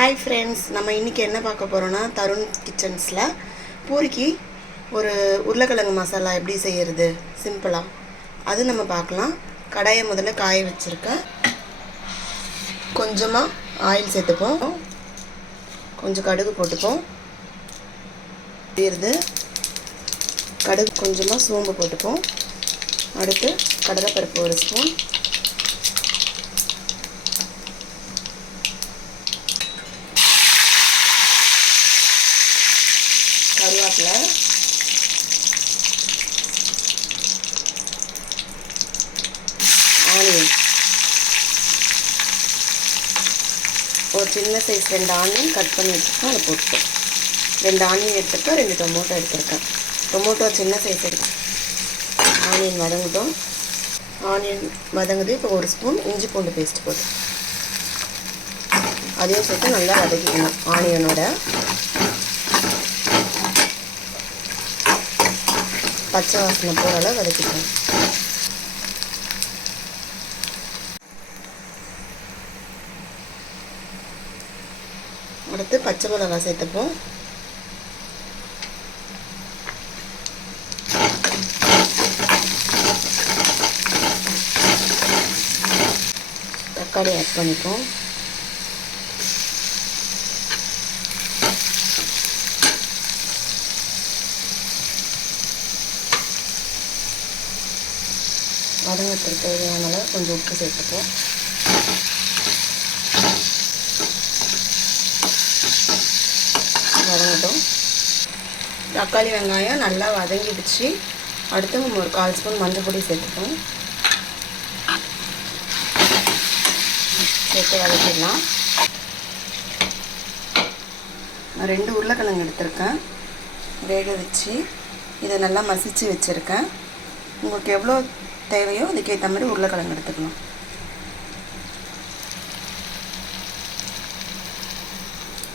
Hi friends, நம்ம இன்றைக்கி என்ன பார்க்க போகிறோன்னா தருண் கிச்சன்ஸில் பூரிக்கு ஒரு உருளைக்கிழங்கு மசாலா எப்படி செய்கிறது சிம்பிளாக அது நம்ம பார்க்கலாம். கடாயை முதல்ல காய வச்சுருக்கேன். கொஞ்சமாக ஆயில் சேர்த்துப்போம், கொஞ்சம் கடுகு போட்டுப்போம். இது கடுகு, கொஞ்சமாக சோம்பு போட்டுப்போம். அடுத்து கடலைப்பருப்பு ஒரு ஸ்பூன், கருவேப்பிலை, ஆனியன், ஒரு சின்ன சைஸ் 2 ஆனியன் கட் பண்ணி வச்சுருக்கேன், அதை போட்டுட்டேன். 2 ஆனியன் எடுத்துருக்கேன், 2 டொமேட்டோ எடுத்துருக்கேன். டொமேட்டோ சின்ன சைஸ் எடுத்து ஆனியன் வதங்கட்டும். ஆனியன் வதங்குது. இப்போ ஒரு ஸ்பூன் இஞ்சி பூண்டு பேஸ்ட் போட்டு அதையும் சேர்த்து நல்லா வதக்கிக்கணும். ஆனியனோட பச்சை வாசனை போகிற அளவு வதக்கிக்கணும். அடுத்து பச்சை மிளகாய் சேர்த்துப்போம். தக்காளி ஆட் பண்ணிப்போம். வதங்கத்துக்கு தேவையான அளவு கொஞ்சம் உப்பு சேர்த்துப்போம். வதங்கட்டும். தக்காளி வெங்காயம் நல்லா வதங்கிடுச்சு. அடுத்து நம்ம ஒரு 1/4 ஸ்பூன் மஞ்சள் பொடி சேர்த்துப்போம். சேர்த்து வதக்கிடலாம். நான் 2 உருளைக்கிழங்கு எடுத்திருக்கேன், வேக வச்சு இதை நல்லா மசிச்சு வச்சுருக்கேன். உங்களுக்கு எவ்வளோ தேவையோ அதுக்கேற்ற மாதிரி உருளைக்கிழங்கு எடுத்துக்கலாம்.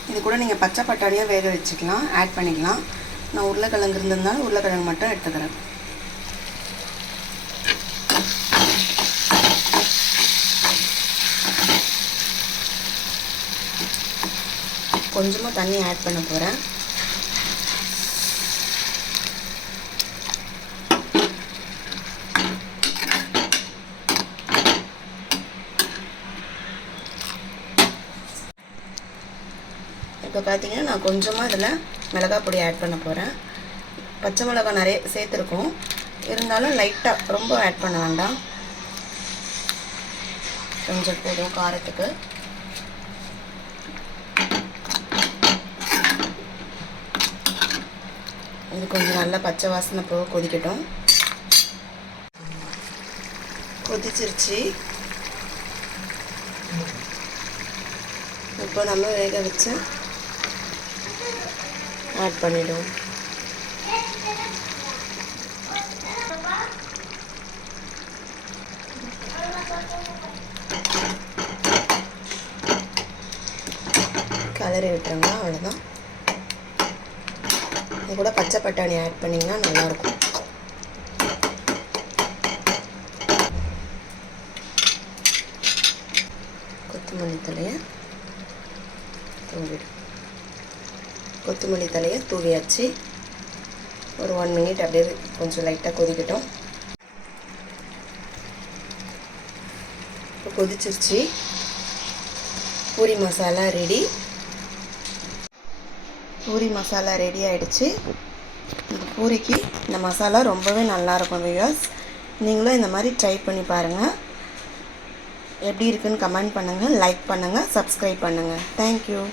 இது கூட நீங்கள் பச்சை பட்டாணியாக வேக வச்சுக்கலாம், ஆட் பண்ணிக்கலாம். நான் உருளைக்கிழங்கு இருந்ததுனால உருளைக்கிழங்கு மட்டும் எடுத்துக்கிறேன். கொஞ்சமாக தண்ணி ஆட் பண்ண போகிறேன். இப்போ பார்த்தீங்கன்னா நான் கொஞ்சமாக இதில் மிளகாய் பொடி ஆட் பண்ண போகிறேன். பச்சை மிளகாய் நிறைய சேர்த்துருக்கோம், இருந்தாலும் லைட்டாக ரொம்ப ஆட் பண்ண வேண்டாம், கொஞ்சம் போதும் காரத்துக்கு. இது கொஞ்சம் நல்லா பச்சை வாசனை போக கொதிக்கட்டும். கொதிச்சிருச்சு. இப்போ நம்ம வேக வச்சு ஆட் பண்ணிவிடுவோம். கிளறி விட்டுருங்க, அவ்வளோதான். இது கூட பச்சை பட்டாணி ஆட் பண்ணிங்கன்னா நல்லாயிருக்கும். கொத்தமல்லி தலையை தூவியாச்சு. ஒரு 1 மினிட் அப்படியே கொஞ்சம் லைட்டாக கொதிக்கட்டும். இப்போ கொதிச்சிருச்சு. பூரி மசாலா ரெடி. பூரி மசாலா ரெடி ஆகிடுச்சு. இந்த பூரிக்கு இந்த மசாலா ரொம்பவே நல்லாயிருக்கும் வியூவர்ஸ். நீங்களும் இந்த மாதிரி ட்ரை பண்ணி பாருங்கள். எப்படி இருக்குன்னு கமெண்ட் பண்ணுங்கள், லைக் பண்ணுங்கள், சப்ஸ்கிரைப் பண்ணுங்கள். தேங்க்யூ.